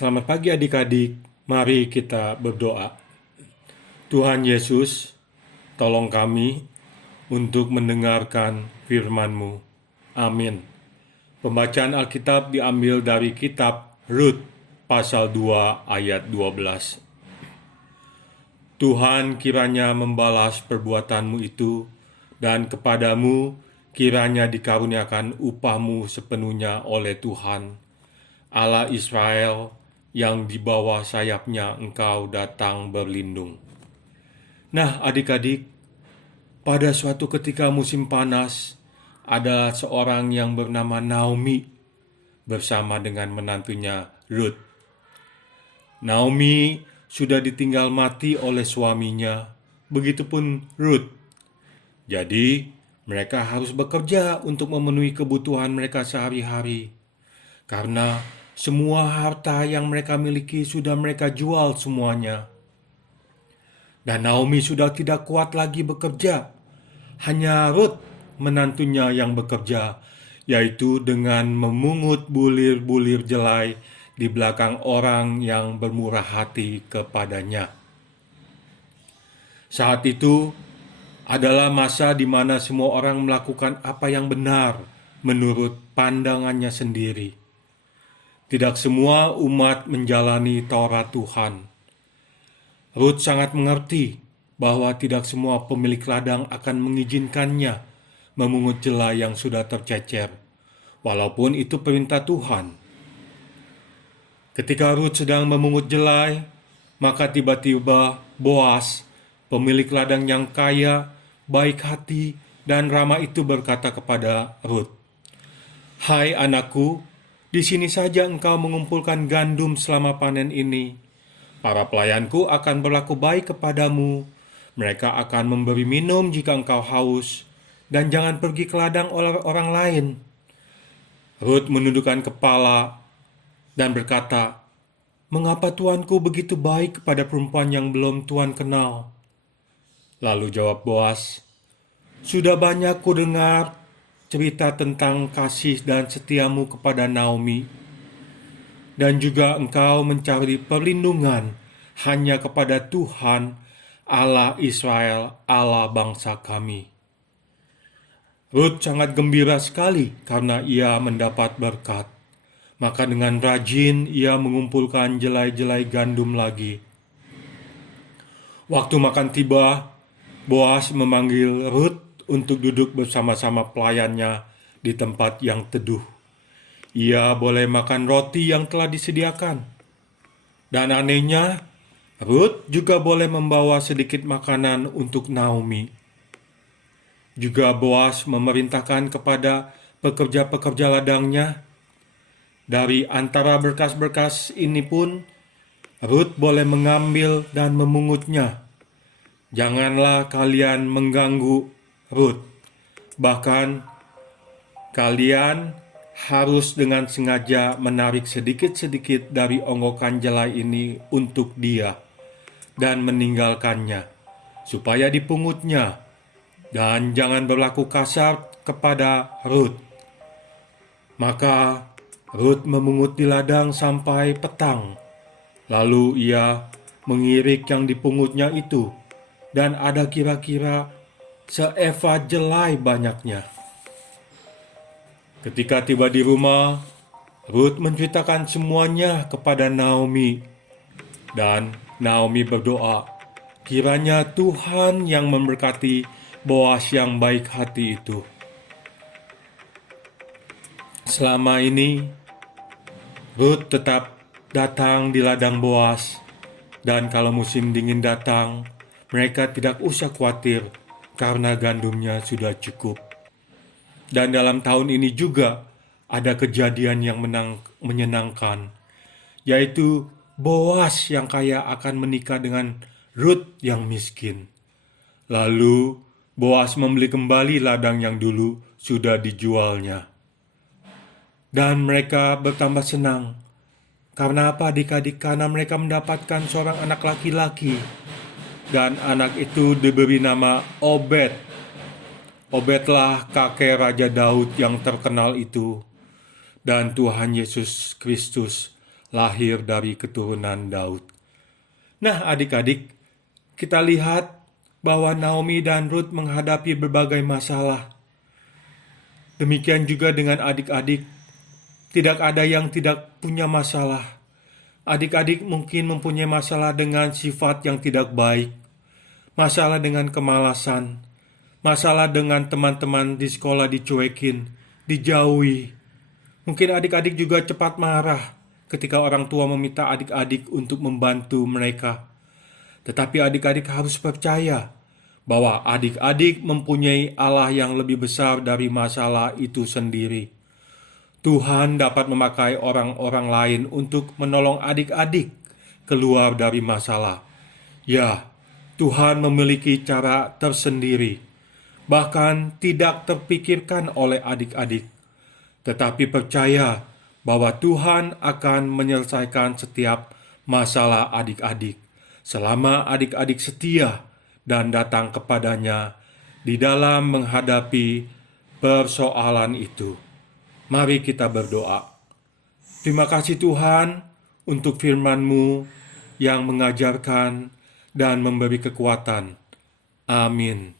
Selamat pagi adik-adik, mari kita berdoa. Tuhan Yesus, tolong kami untuk mendengarkan firman-Mu. Amin. Pembacaan Alkitab diambil dari kitab Rut pasal 2 ayat 12. Tuhan kiranya membalas perbuatanmu itu, dan kepadamu kiranya dikaruniakan upahmu sepenuhnya oleh Tuhan, Allah Israel, yang di bawah sayapnya engkau datang berlindung. Nah adik-adik, pada suatu ketika musim panas, ada seorang yang bernama Naomi bersama dengan menantunya Rut. Naomi sudah ditinggal mati oleh suaminya, begitupun Rut. Jadi mereka harus bekerja untuk memenuhi kebutuhan mereka sehari-hari, karena semua harta yang mereka miliki sudah mereka jual semuanya. Dan Naomi sudah tidak kuat lagi bekerja. Hanya Rut, menantunya, yang bekerja, yaitu dengan memungut bulir-bulir jelai di belakang orang yang bermurah hati kepadanya. Saat itu adalah masa di mana semua orang melakukan apa yang benar menurut pandangannya sendiri. Tidak semua umat menjalani Taurat Tuhan. Rut sangat mengerti bahwa tidak semua pemilik ladang akan mengizinkannya memungut jelai yang sudah tercecer, walaupun itu perintah Tuhan. Ketika Rut sedang memungut jelai, maka tiba-tiba Boas, pemilik ladang yang kaya, baik hati, dan ramah itu berkata kepada Rut, "Hai anakku, di sini saja engkau mengumpulkan gandum selama panen ini. Para pelayanku akan berlaku baik kepadamu. Mereka akan memberi minum jika engkau haus, dan jangan pergi ke ladang orang lain." Rut menundukkan kepala dan berkata, "Mengapa tuanku begitu baik kepada perempuan yang belum tuan kenal?" Lalu jawab Boas, "Sudah banyak ku dengar cerita tentang kasih dan setiamu kepada Naomi, dan juga engkau mencari perlindungan hanya kepada Tuhan, Allah Israel, Allah bangsa kami." Rut sangat gembira sekali karena ia mendapat berkat. Maka dengan rajin ia mengumpulkan jelai-jelai gandum lagi. Waktu makan tiba, Boas memanggil Rut untuk duduk bersama-sama pelayannya di tempat yang teduh. Ia boleh makan roti yang telah disediakan. Dan anehnya, Rut juga boleh membawa sedikit makanan untuk Naomi. Juga Boas memerintahkan kepada pekerja-pekerja ladangnya, dari antara berkas-berkas ini pun Rut boleh mengambil dan memungutnya. Janganlah kalian mengganggu Rut. Bahkan kalian harus dengan sengaja menarik sedikit-sedikit dari onggokan jelai ini untuk dia dan meninggalkannya, supaya dipungutnya. Dan jangan berlaku kasar kepada Rut. Maka Rut memungut di ladang sampai petang. Lalu ia mengirik yang dipungutnya itu, dan ada kira-kira seeva jelai banyaknya. Ketika tiba di rumah, Rut menceritakan semuanya kepada Naomi. Dan Naomi berdoa, kiranya Tuhan yang memberkati Boas yang baik hati itu. Selama ini, Rut tetap datang di ladang Boas, dan kalau musim dingin datang, mereka tidak usah khawatir karena gandumnya sudah cukup. Dan dalam tahun ini juga ada kejadian yang menyenangkan, yaitu Boas yang kaya akan menikah dengan Rut yang miskin. Lalu Boas membeli kembali ladang yang dulu sudah dijualnya. Dan mereka bertambah senang. Karena apa adik-adik? Karena mereka mendapatkan seorang anak laki-laki. Dan anak itu diberi nama Obed. Obedlah kakek Raja Daud yang terkenal itu. Dan Tuhan Yesus Kristus lahir dari keturunan Daud. Nah, adik-adik, kita lihat bahwa Naomi dan Ruth menghadapi berbagai masalah. Demikian juga dengan adik-adik, tidak ada yang tidak punya masalah. Adik-adik mungkin mempunyai masalah dengan sifat yang tidak baik, masalah dengan kemalasan, masalah dengan teman-teman di sekolah dicuekin, dijauhi. Mungkin adik-adik juga cepat marah ketika orang tua meminta adik-adik untuk membantu mereka. Tetapi adik-adik harus percaya bahwa adik-adik mempunyai Allah yang lebih besar dari masalah itu sendiri. Tuhan dapat memakai orang-orang lain untuk menolong adik-adik keluar dari masalah. Ya, Tuhan memiliki cara tersendiri, bahkan tidak terpikirkan oleh adik-adik. Tetapi percaya bahwa Tuhan akan menyelesaikan setiap masalah adik-adik, selama adik-adik setia dan datang kepadanya di dalam menghadapi persoalan itu. Mari kita berdoa. Terima kasih Tuhan untuk firman-Mu yang mengajarkan dan memberi kekuatan. Amin.